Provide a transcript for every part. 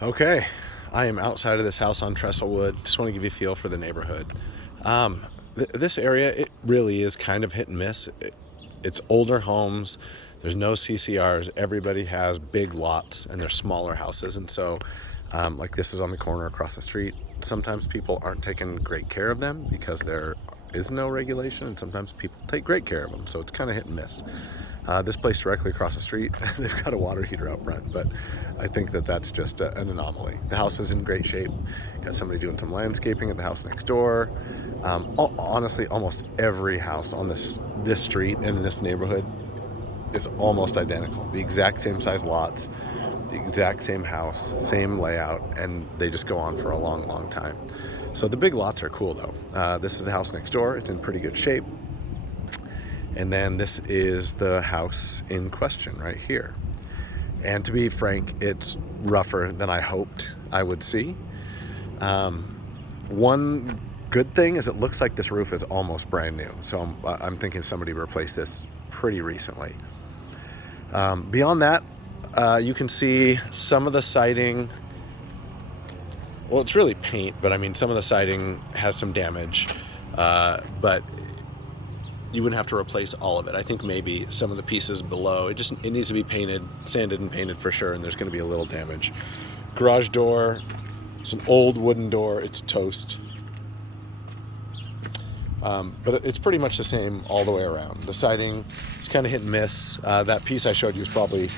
Okay, I am outside of this house on Trestlewood. Just want to give you a feel for the neighborhood. This area, it really is kind of hit and miss. It's older homes. There's no CCRs. Everybody has big lots and they're smaller houses. And so, like this is on the corner across the street. Sometimes people aren't taking great care of them because there is no regulation, and sometimes people take great care of them. So it's kind of hit and miss. This place directly across the street, they've got a water heater out front, but I think that that's just an anomaly. The house is in great shape. Got somebody doing some landscaping at the house next door. Honestly, almost every house on this street and in this neighborhood is almost identical. The exact same size lots, the exact same house, same layout, and they just go on for a long, long time. So the big lots are cool though. This is the house next door. It's in pretty good shape. And then this is the house in question right here. And to be frank, it's rougher than I hoped I would see. One good thing is it looks like this roof is almost brand new. So I'm thinking somebody replaced this pretty recently. Beyond that, you can see some of the siding. Well, it's really paint, but I mean, some of the siding has some damage. But you wouldn't have to replace all of it. I think maybe some of the pieces below, it needs to be painted, sanded and painted for sure, and there's gonna be a little damage. Garage door, it's an old wooden door, it's toast. But it's pretty much the same all the way around. The siding is kind of hit and miss. That piece I showed you is probably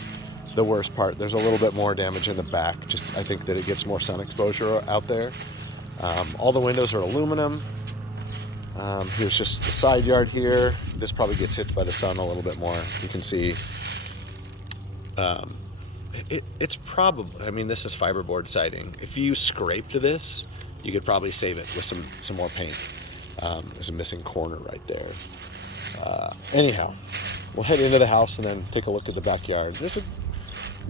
the worst part. There's a little bit more damage in the back. Just I think that it gets more sun exposure out there. All the windows are aluminum. Here's just the side yard here. This probably gets hit by the sun a little bit more. You can see it's probably, I mean, this is fiberboard siding. If you scraped this, you could probably save it with some more paint. There's a missing corner right there. Anyhow, we'll head into the house and then take a look at the backyard. There's a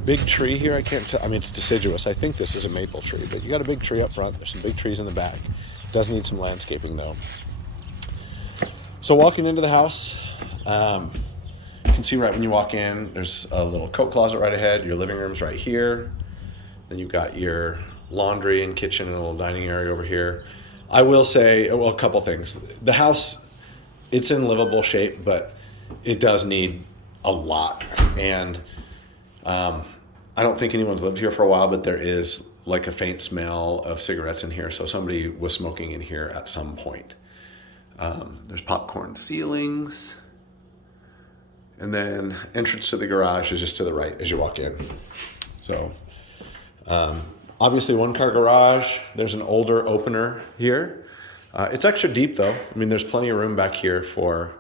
big tree here. I can't tell. I mean, it's deciduous. I think this is a maple tree, but you got a big tree up front. There's some big trees in the back. Does need some landscaping though. So walking into the house, you can see right when you walk in, there's a little coat closet right ahead. Your living room's right here. Then you've got your laundry and kitchen and a little dining area over here. I will say, well, a couple things. The house, it's in livable shape, but it does need a lot. And I don't think anyone's lived here for a while, but there is like a faint smell of cigarettes in here. So somebody was smoking in here at some point. There's popcorn ceilings. And then entrance to the garage is just to the right as you walk in. So obviously one car garage. There's an older opener here. It's extra deep though. I mean, there's plenty of room back here for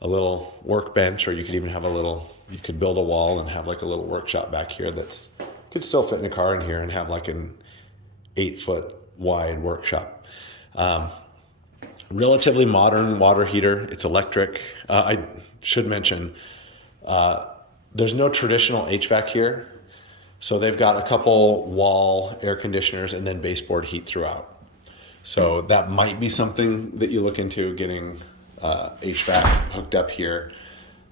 a little workbench, or you could even have you could build a wall and have like a little workshop back here that's could still fit in a car in here and have like an 8-foot wide workshop. Relatively modern water heater. It's electric. I should mention, there's no traditional HVAC here. So they've got a couple wall air conditioners and then baseboard heat throughout. So that might be something that you look into, getting HVAC hooked up here.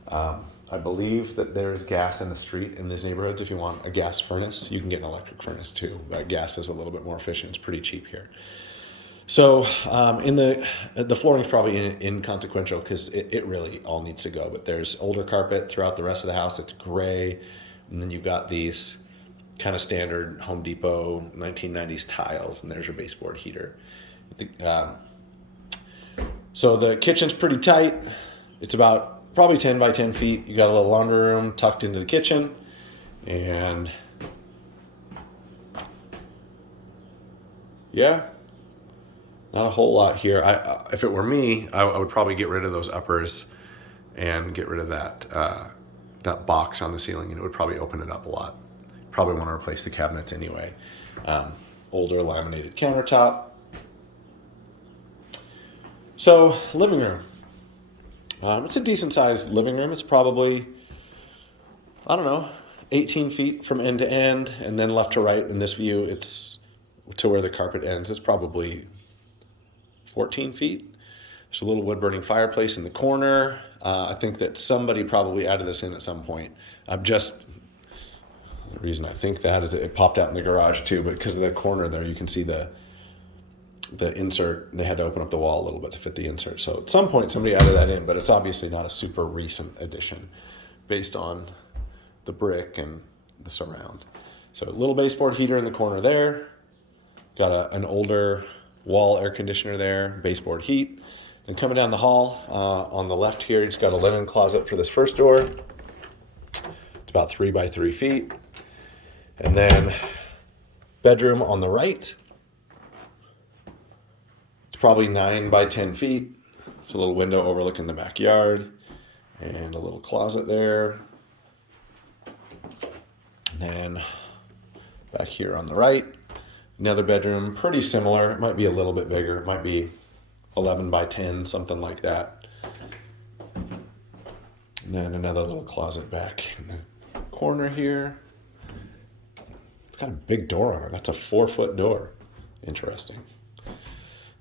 I believe that there's gas in the street in these neighborhoods. If you want a gas furnace, you can get an electric furnace too. Gas is a little bit more efficient. It's pretty cheap here. So in the flooring is probably inconsequential because it really all needs to go. But there's older carpet throughout the rest of the house. It's gray. And then you've got these kind of standard Home Depot 1990s tiles. And there's your baseboard heater. So the kitchen's pretty tight. It's about probably 10 by 10 feet. You got a little laundry room tucked into the kitchen. And yeah. Not a whole lot here. If it were me, I would probably get rid of those uppers and get rid of that box on the ceiling, and it would probably open it up a lot. Probably want to replace the cabinets anyway. Older laminated countertop. So living room. It's a decent sized living room. It's probably, I don't know, 18 feet from end to end, and then left to right in this view, it's to where the carpet ends. It's probably 14 feet. There's a little wood burning fireplace in the corner. I think that somebody probably added this in at some point. The reason I think that is it popped out in the garage too, but because of the corner there, you can see the insert. They had to open up the wall a little bit to fit the insert. So at some point somebody added that in, but it's obviously not a super recent addition based on the brick and the surround. So a little baseboard heater in the corner there. Got an older wall air conditioner there, baseboard heat. And coming down the hall, on the left here, it's got a linen closet for this first door. It's about 3 by 3 feet. And then bedroom on the right. It's probably 9 by 10 feet. It's a little window overlooking the backyard. And a little closet there. And then back here on the right, another bedroom, pretty similar. It might be a little bit bigger. It might be 11 by 10, something like that. And then another little closet back in the corner here. It's got a big door on it. That's a 4-foot door. Interesting.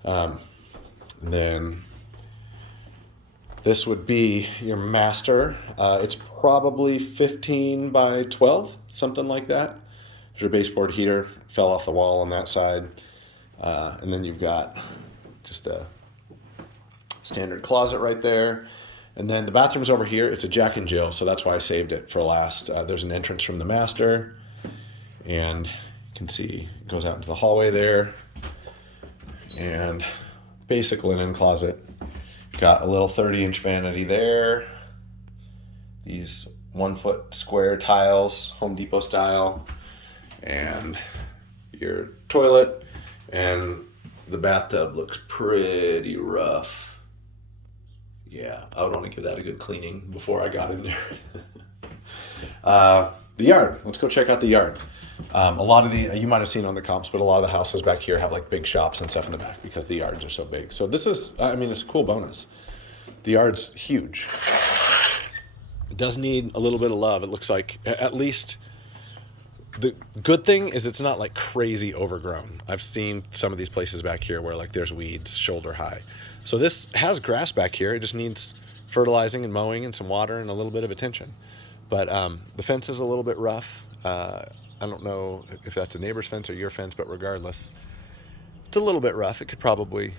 And then this would be your master. It's probably 15 by 12, something like that. There's your baseboard heater, fell off the wall on that side. And then you've got just a standard closet right there. And then the bathroom's over here. It's a Jack and Jill, so that's why I saved it for last. There's an entrance from the master. And you can see it goes out into the hallway there. And basic linen closet. Got a little 30-inch vanity there. These 1-foot square tiles, Home Depot style. And your toilet. And the bathtub looks pretty rough. Yeah, I would want to give that a good cleaning before I got in there. The yard. Let's go check out the yard. A lot of you might have seen on the comps, but a lot of the houses back here have like big shops and stuff in the back because the yards are so big. So this is, it's a cool bonus. The yard's huge. It does need a little bit of love. It looks like, at least, the good thing is it's not like crazy overgrown. I've seen some of these places back here where like there's weeds shoulder high. So this has grass back here. It just needs fertilizing and mowing and some water and a little bit of attention. But the fence is a little bit rough. I don't know if that's a neighbor's fence or your fence, but regardless, it's a little bit rough. You could probably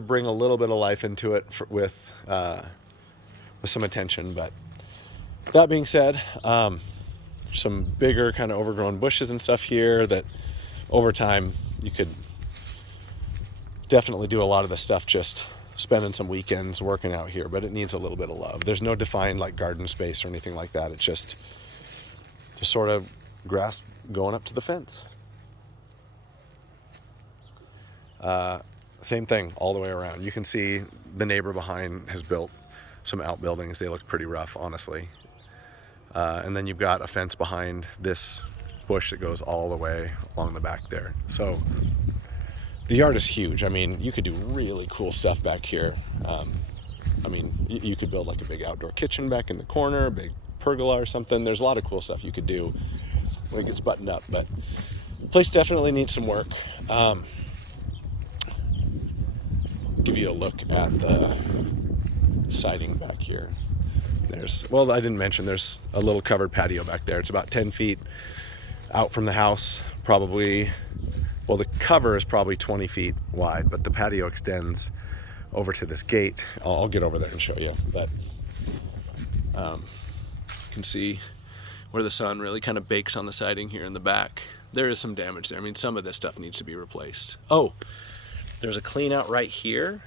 bring a little bit of life into it with some attention. But that being said, some bigger kind of overgrown bushes and stuff here that over time you could definitely do a lot of the stuff just spending some weekends working out here, but it needs a little bit of love. There's no defined like garden space or anything like that. It's just sort of grass going up to the fence. Same thing all the way around. You can see the neighbor behind has built some outbuildings. They look pretty rough, honestly. And then you've got a fence behind this bush that goes all the way along the back there. So the yard is huge. I mean, you could do really cool stuff back here. You could build like a big outdoor kitchen back in the corner, a big pergola or something. There's a lot of cool stuff you could do when it gets buttoned up, but the place definitely needs some work. Give you a look at the siding back here. I didn't mention there's a little covered patio back there. It's about 10 feet out from the house, probably. Well, the cover is probably 20 feet wide, but the patio extends over to this gate. I'll get over there and show you, but you can see where the sun really kind of bakes on the siding here in the back. There is some damage there. I mean, some of this stuff needs to be replaced. Oh, there's a clean out right here.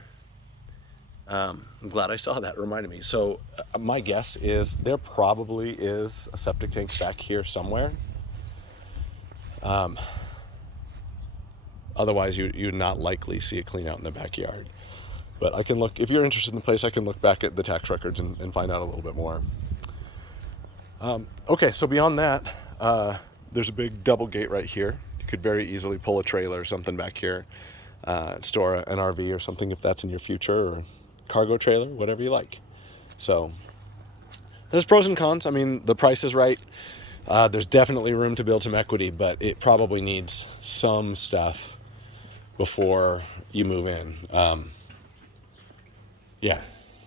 I'm glad I saw that. It reminded me. So my guess is there probably is a septic tank back here somewhere. Otherwise, you'd not likely see a clean out in the backyard. But I can look, if you're interested in the place, I can look back at the tax records and find out a little bit more. Okay, so beyond that, there's a big double gate right here. You could very easily pull a trailer or something back here, store an RV or something if that's in your future, or cargo trailer, whatever you like. So there's pros and cons. I mean, the price is right. There's definitely room to build some equity, but it probably needs some stuff before you move in. Yeah.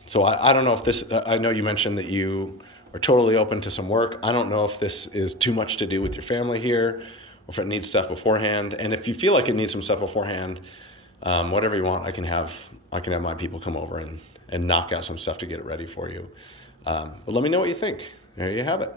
So I don't know if this, I know you mentioned that you are totally open to some work. I don't know if this is too much to do with your family here, or if it needs stuff beforehand. And if you feel like it needs some stuff beforehand, whatever you want, I can have my people come over and knock out some stuff to get it ready for you. But let me know what you think. There you have it.